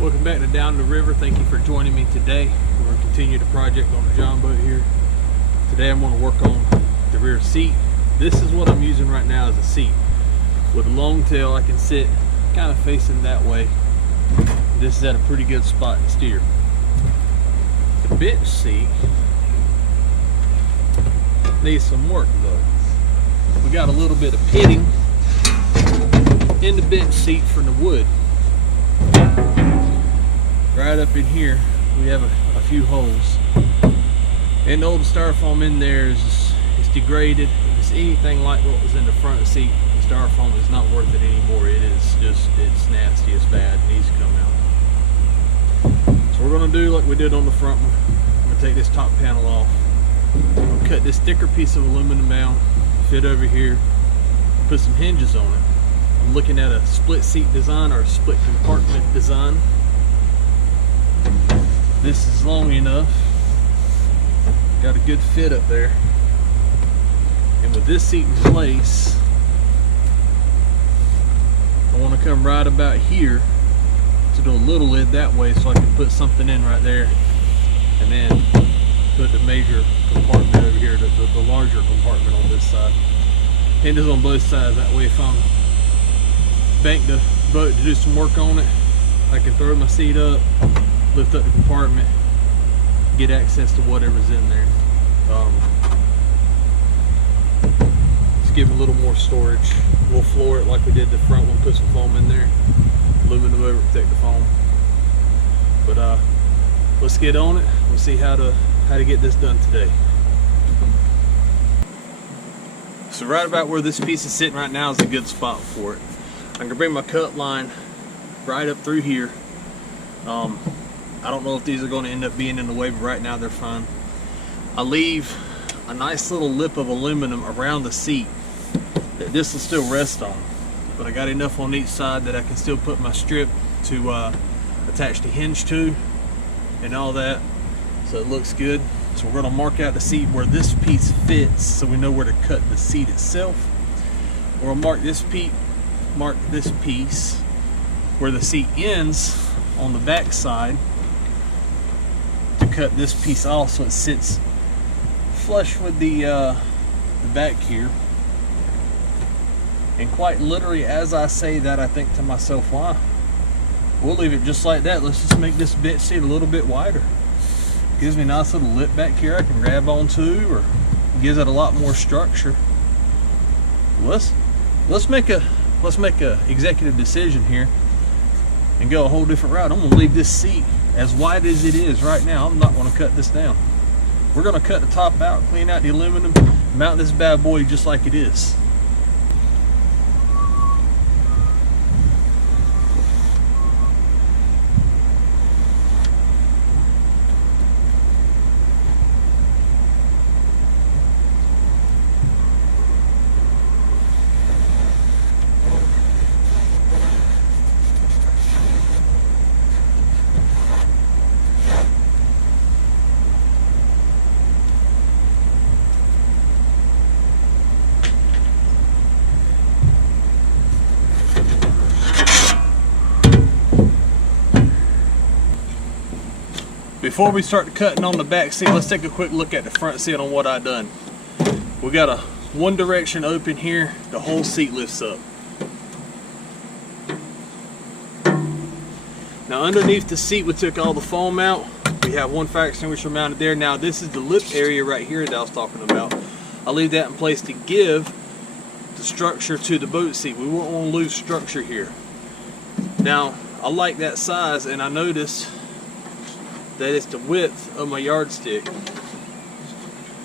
Welcome back to Down the River. Thank you for joining me today. We're going to continue the project on the Jon Boat here. Today I'm going to work on the rear seat. This is what I'm using right now as a seat. With a long tail, I can sit kind of facing that way. This is at a pretty good spot to steer. The bench seat needs some work though. We got a little bit of pitting in the bench seat from the wood. Right up in here we have a few holes, and the old styrofoam in there is degraded. If it's anything like what was in the front seat, the styrofoam is not worth it anymore. It's nasty, it's bad, it needs to come out. So we're going to do like we did on the front one. I'm going to take this top panel off. I'm going to cut this thicker piece of aluminum out, fit over here, put some hinges on it. I'm looking at a split seat design or a split compartment design. This is long enough, got a good fit up there, and with this seat in place, I want to come right about here to do a little lid that way so I can put something in right there, and then put the major compartment over here, the larger compartment on this side. Hinges on both sides, that way if I'm bank the boat to do some work on it, I can throw my seat up, lift up the compartment, get access to whatever's in there. Just give it a little more storage. We'll floor it like we did the front one, put some foam in there, aluminum over, protect the foam. But let's get on it. We'll see how to get this done today. So right about where this piece is sitting right now is a good spot for it. I'm gonna bring my cut line right up through here. I don't know if these are going to end up being in the way, but right now they're fine. I leave a nice little lip of aluminum around the seat that this will still rest on, but I got enough on each side that I can still put my strip to attach the hinge to and all that, so it looks good. So we're going to mark out the seat where this piece fits so we know where to cut the seat itself. We'll mark this piece where the seat ends on the back side, to cut this piece off so it sits flush with the back here. And quite literally, as I say that, I think to myself, why? We'll leave it just like that. Let's just make this bench seat a little bit wider. Gives me a nice little lip back here I can grab onto, or gives it a lot more structure. Let's make a executive decision here and go a whole different route. I'm gonna leave this seat as wide as it is right now. I'm not gonna cut this down. We're gonna cut the top out, clean out the aluminum, mount this bad boy just like it is. Before we start cutting on the back seat, let's take a quick look at the front seat on what I done. We got a one direction open here, the whole seat lifts up. Now underneath the seat we took all the foam out. We have one fire extinguisher mounted there. Now this is the lip area right here that I was talking about. I'll leave that in place to give the structure to the boat seat. We won't want to lose structure here. Now I like that size, and I noticed that it's the width of my yardstick.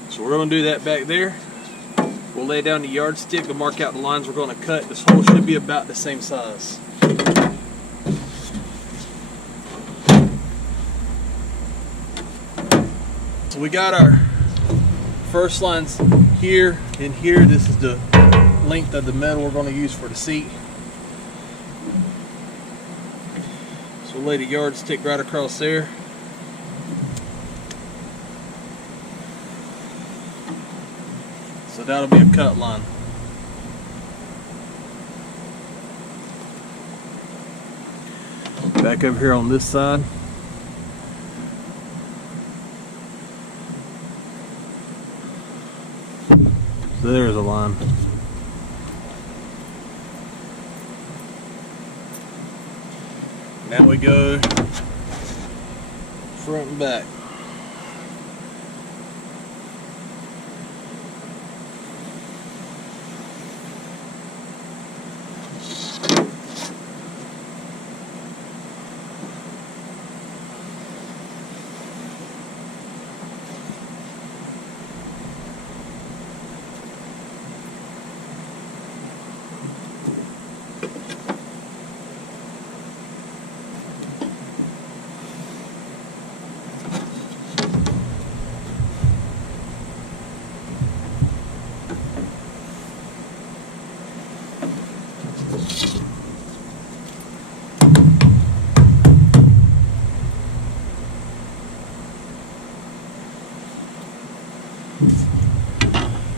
So we're going to do that back there. We'll lay down the yardstick and mark out the lines we're going to cut. This hole should be about the same size. So we got our first lines here and here. This is the length of the metal we're going to use for the seat. So we'll lay the yardstick right across there. So that'll be a cut line. Back over here on this side. So there's a line. Now we go front and back.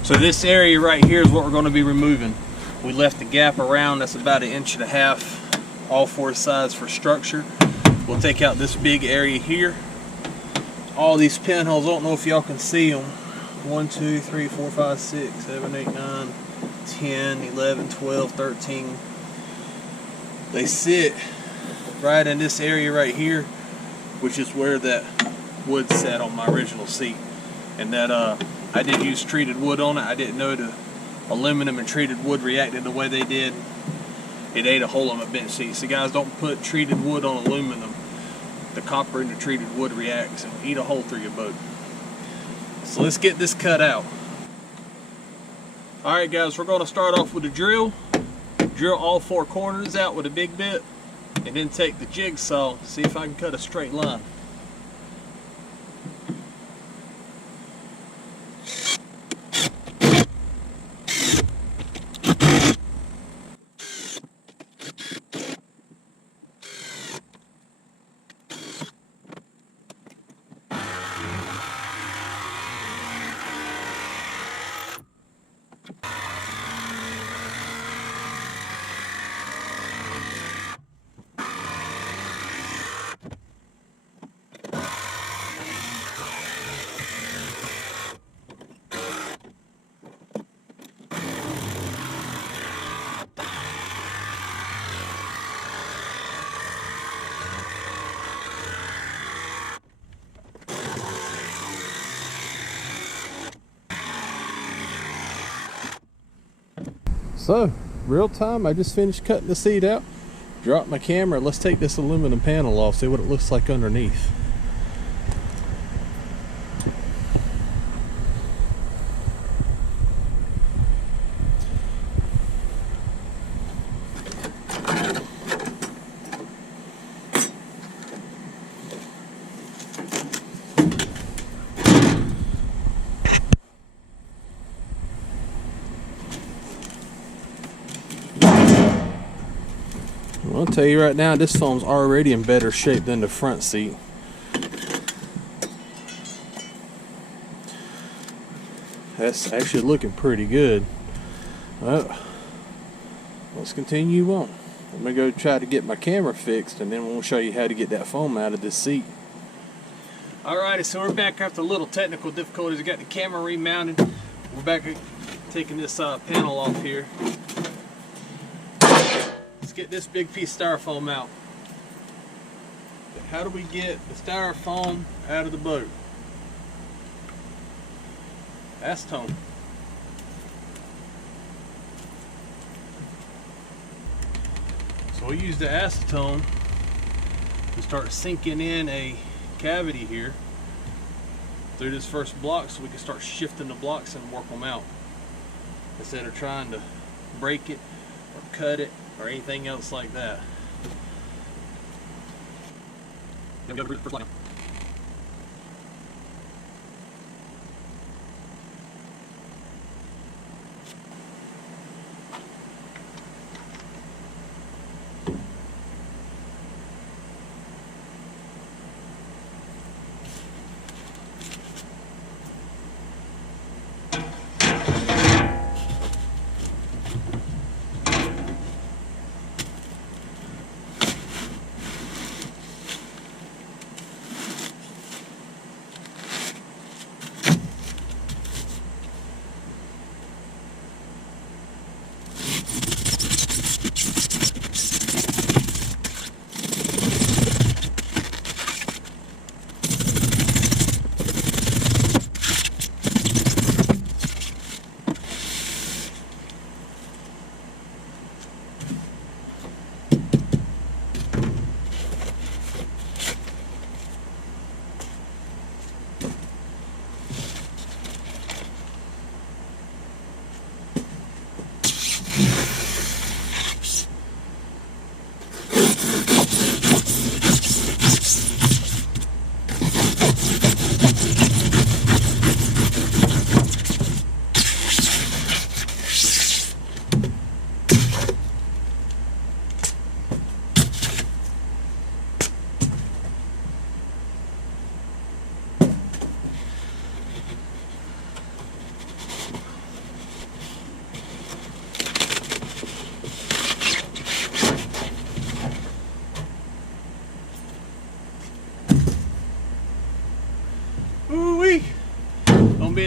So this area right here is what we're going to be removing. We left the gap around, that's about 1.5 inches, all 4 sides for structure. We'll take out this big area here. All these pinholes, I don't know if y'all can see them. 1, 2, 3, 4, 5, 6, 7, 8, 9, 10, 11, 12, 13. They sit right in this area right here, which is where that wood sat on my original seat. And that I did use treated wood on it. I didn't know the aluminum and treated wood reacted the way they did. It ate a hole in my bench seat. So guys, don't put treated wood on aluminum. The copper in the treated wood reacts and eat a hole through your boat. So let's get this cut out. Alright guys, we're going to start off with a drill. Drill all 4 corners out with a big bit. And then take the jigsaw, see if I can cut a straight line. So, real time, I just finished cutting the seat out, dropped my camera. Let's take this aluminum panel off, see what it looks like underneath. I'll tell you right now, this foam's already in better shape than the front seat. That's actually looking pretty good. Well, let's continue on. I'm gonna go try to get my camera fixed, and then we'll show you how to get that foam out of this seat. Alrighty, so we're back after a little technical difficulties. I got the camera remounted. We're back taking this panel off here. Get this big piece of styrofoam out. How do we get the styrofoam out of the boat? Acetone. So we use the acetone to start sinking in a cavity here through this first block, so we can start shifting the blocks and work them out instead of trying to break it or cut it or anything else like that.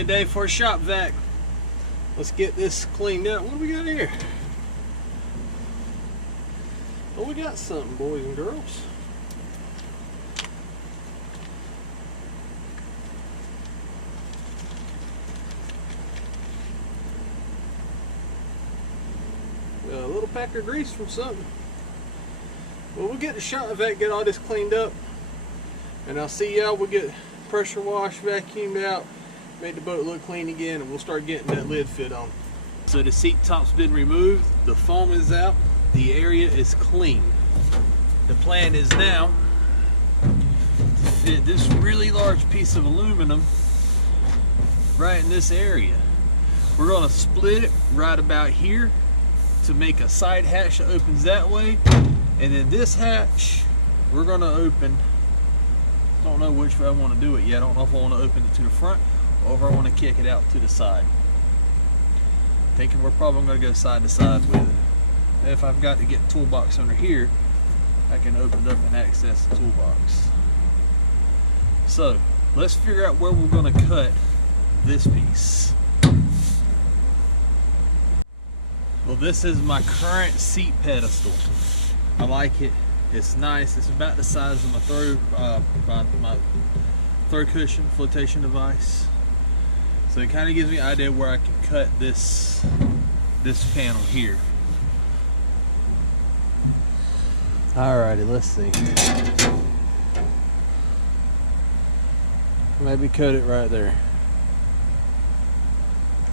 day for a shop vac. Let's get this cleaned up. What do we got here? Oh, we got something, boys and girls. A little pack of grease from something. Well, we'll get the shop vac, get all this cleaned up, and I'll see y'all. We'll get pressure wash, vacuumed out, made the boat look clean again, and we'll start getting that lid fit on. So the seat top's been removed, the foam is out, the area is clean. The plan is now to fit this really large piece of aluminum right in this area. We're going to split it right about here to make a side hatch that opens that way, and then this hatch we're going to open. Don't know which way I want to do it yet. I don't know if I want to open it to the front or if I want to kick it out to the side. Thinking we're probably going to go side to side with it. If I've got to get the toolbox under here, I can open it up and access the toolbox. So let's figure out where we're going to cut this piece. Well, this is my current seat pedestal. I like it. It's nice. It's about the size of my throw cushion flotation device. So it kind of gives me an idea where I can cut this panel here. Alrighty, let's see. Maybe cut it right there.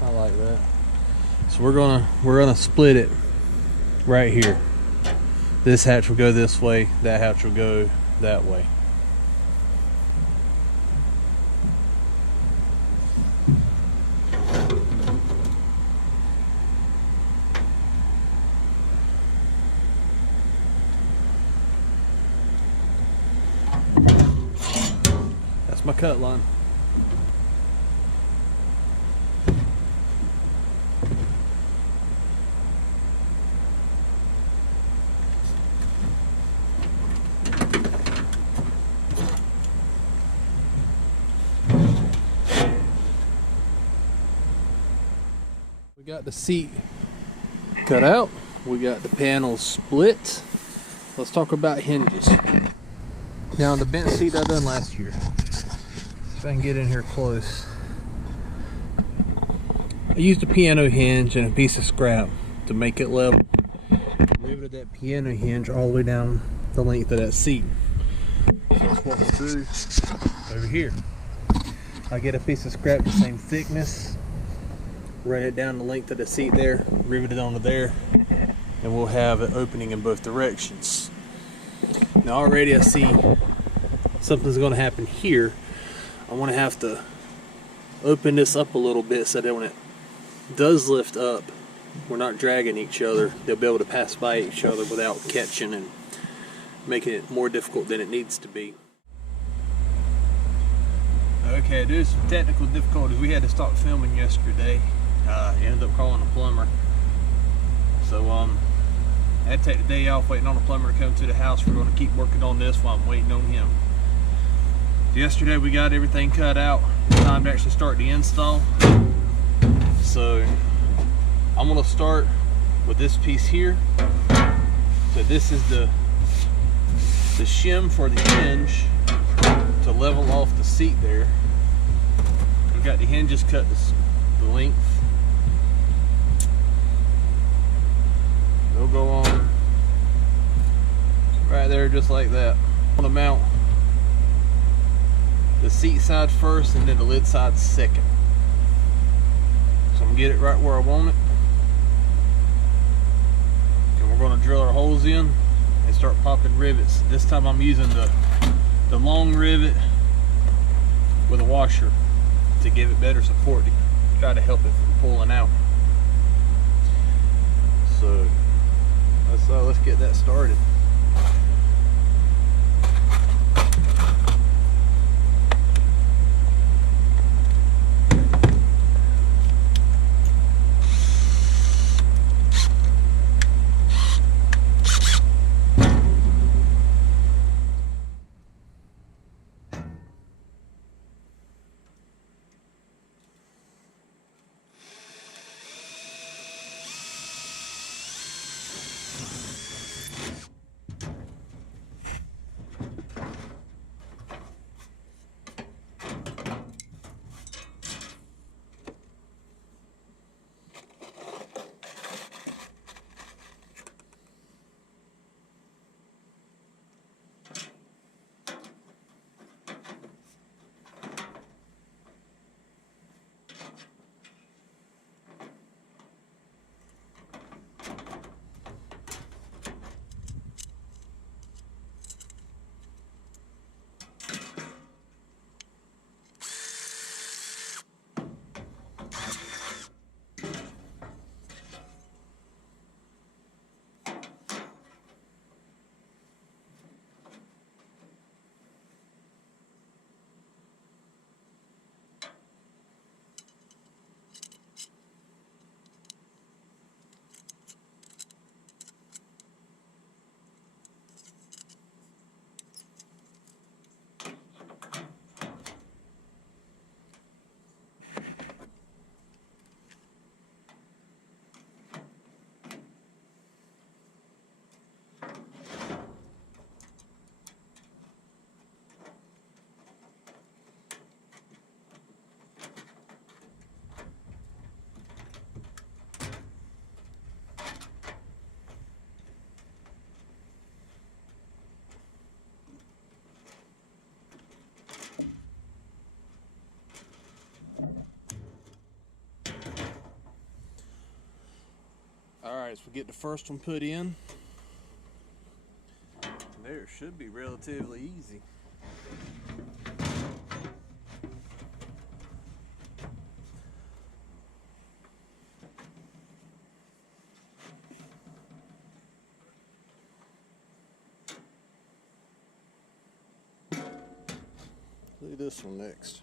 I like that. So we're gonna split it right here. This hatch will go this way, that hatch will go that way. That's my cut line. We got the seat cut out. We got the panels split. Let's talk about hinges. Now the bent seat I done last year. If I can get in here close. I used a piano hinge and a piece of scrap to make it level. Riveted that piano hinge all the way down the length of that seat. So that's what we'll do over here. I get a piece of scrap the same thickness, run it down the length of the seat there, rivet it onto there, and we'll have an opening in both directions. Now already I see something's going to happen here. I want to have to open this up a little bit so that when it does lift up, we're not dragging each other. They'll be able to pass by each other without catching and making it more difficult than it needs to be. Okay, due to some technical difficulties, we had to stop filming yesterday. Ended up calling a plumber. So I had to take the day off waiting on the plumber to come to the house. We're going to keep working on this while I'm waiting on him. Yesterday we got everything cut out. Time to actually start the install. So I'm going to start with this piece here. So this is the shim for the hinge to level off the seat there. We've got the hinges cut the length. They'll go on right there just like that. I want to mount the seat side first and then the lid side second. So I'm going to get it right where I want it. And we're going to drill our holes in and start popping rivets. This time I'm using the long rivet with a washer to give it better support to try to help it from pulling out. So let's get that started. Alright, so we get the first one put in. There, it should be relatively easy. Look at this one next.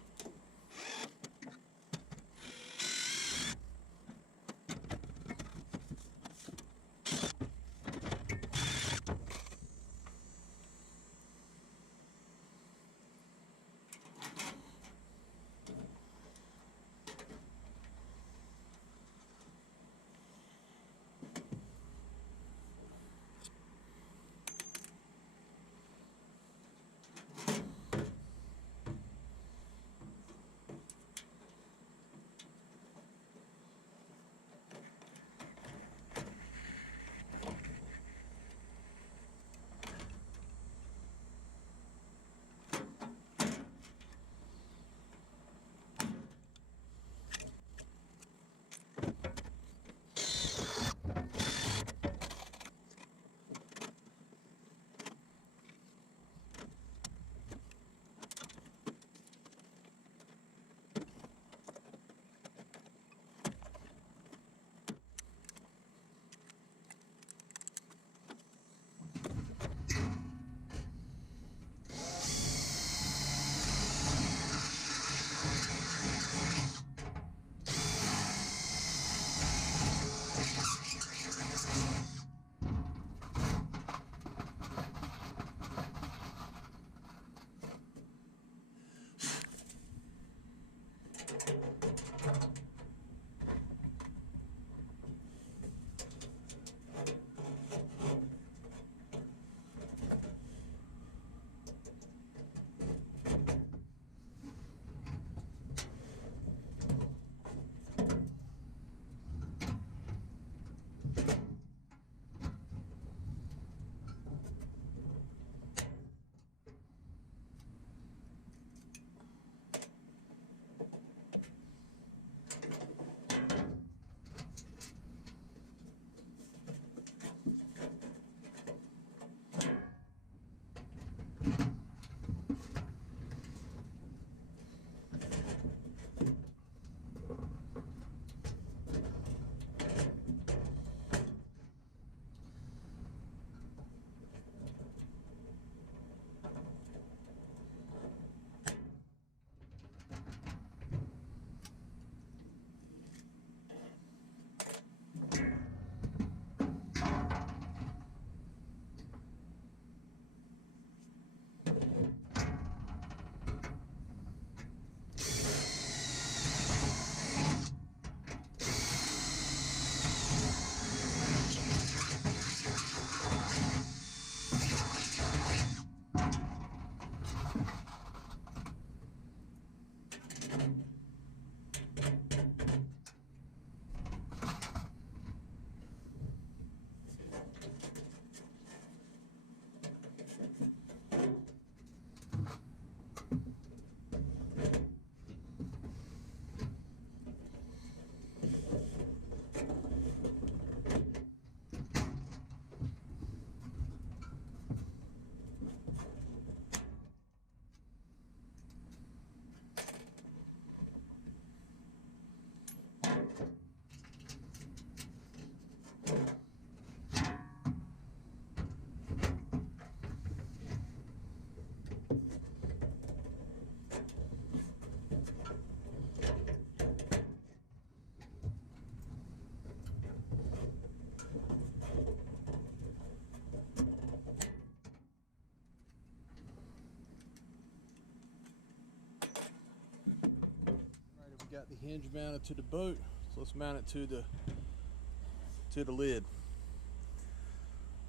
Got the hinge mounted to the boat, so let's mount it to the lid.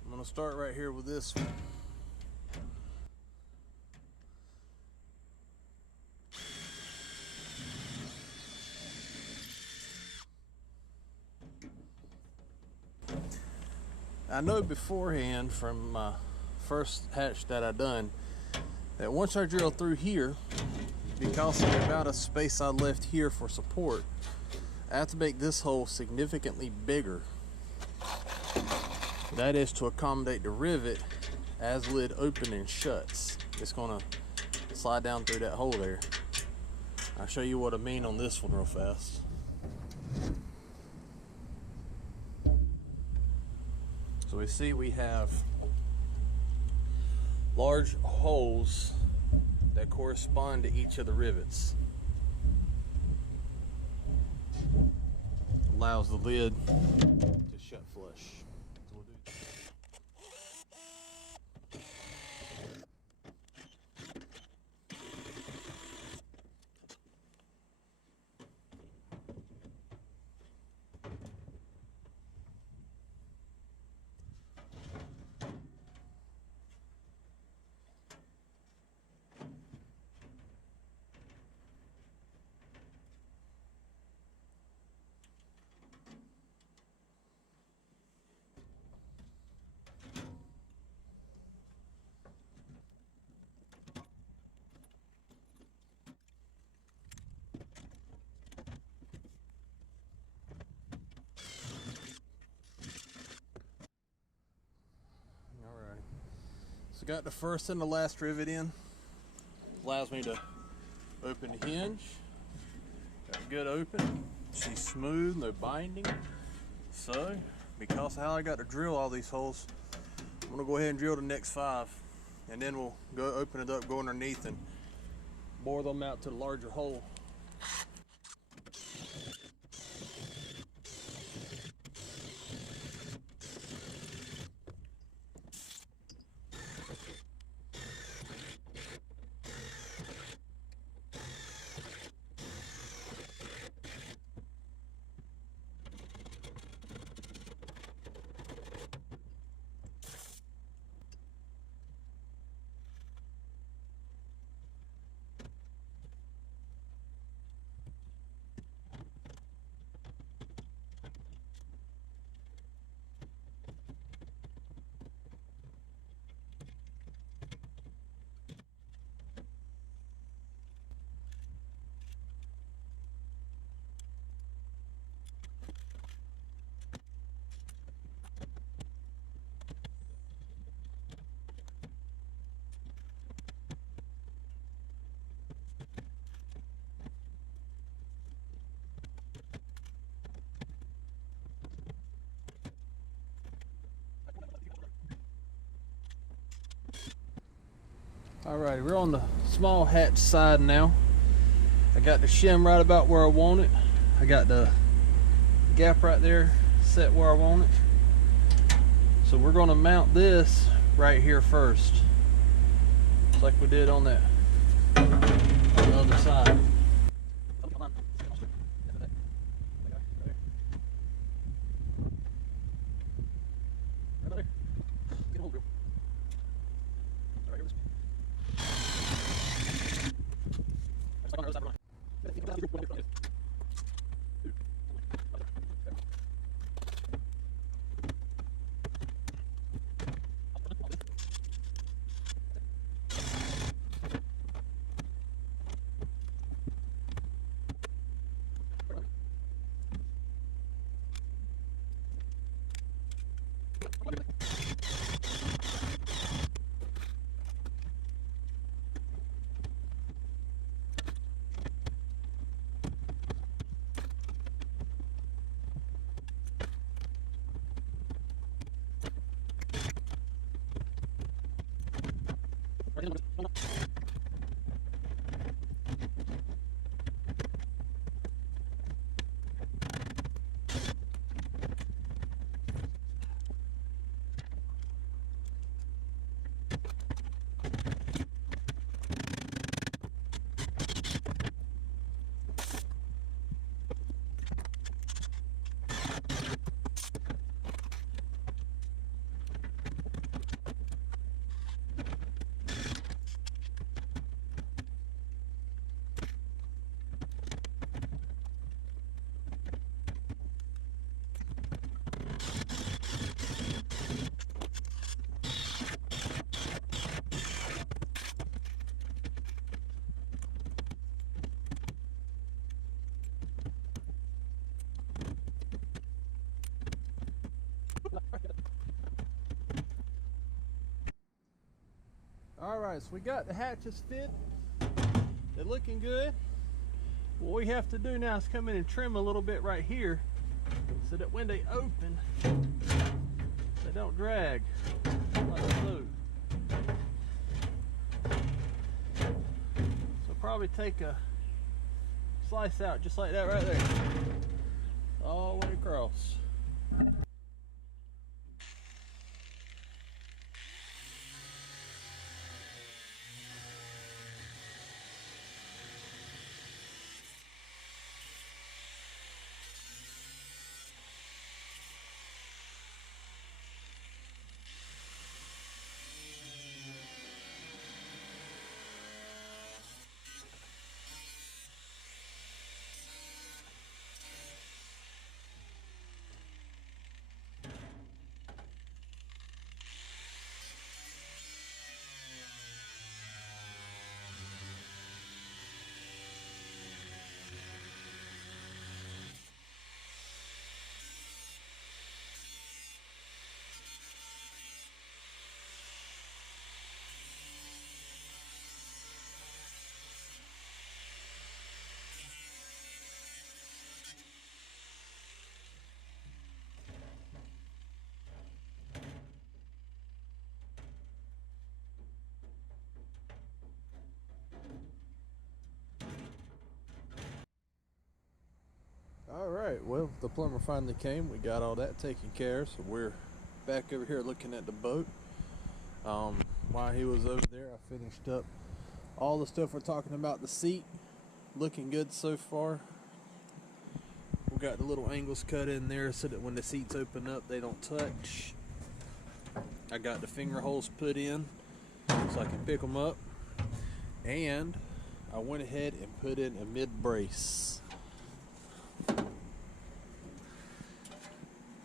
I'm going to start right here with this one. I know beforehand from my first hatch that I done that once I drill through here, because of the amount of space I left here for support, I have to make this hole significantly bigger That is to accommodate the rivet as lid opens and shuts. It's gonna slide down through that hole there. I'll show you what I mean on this one real fast. So we see we have large holes that correspond to each of the rivets. Allows the lid to shut flush. So we'll do So got the first and the last rivet in. Allows me to open the hinge. Got a good open. She's smooth, no binding. So, because of how I got to drill all these holes, I'm gonna go ahead and drill the next 5. And then we'll go open it up, go underneath and bore them out to the larger hole. Alrighty, we're on the small hatch side now. I got the shim right about where I want it. I got the gap right there set where I want it. So we're going to mount this right here first, just like we did on that on the other side. All right, so we got the hatches fit. They're looking good. What we have to do now is come in and trim a little bit right here so that when they open, they don't drag like so. So probably take a slice out just like that right there, all the way across. All right, well, the plumber finally came. We got all that taken care of, so we're back over here looking at the boat. While he was over there, I finished up all the stuff we're talking about. The seat looking good so far. We got the little angles cut in there so that when the seats open up, they don't touch. I got the finger holes put in so I can pick them up, and I went ahead and put in a mid brace.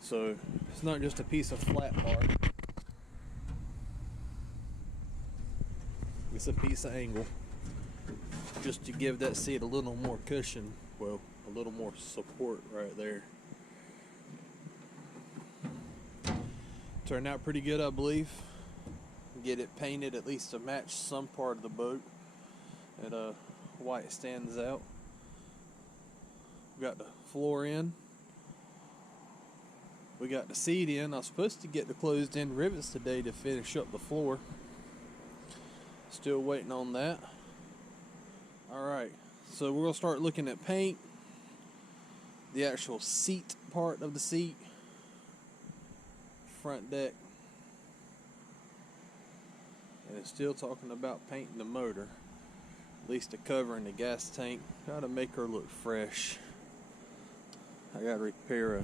So it's not just a piece of flat bar, it's a piece of angle, just to give that seat a little more cushion, well, a little more support right there. Turned out pretty good, I believe. Get it painted at least to match some part of the boat, and white stands out. We got the floor in. We got the seat in. I was supposed to get the closed end rivets today to finish up the floor. Still waiting on that. Alright, so we're going to start looking at paint. The actual seat part of the seat. Front deck. And it's still talking about painting the motor. At least the cover and the gas tank. Gotta make her look fresh. I gotta repair a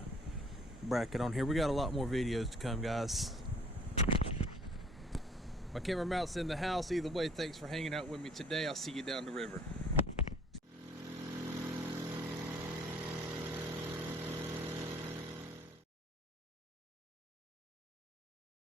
bracket on here. We got a lot more videos to come, guys. My camera mount's in the house. Either way, thanks for hanging out with me today. I'll see you down the river.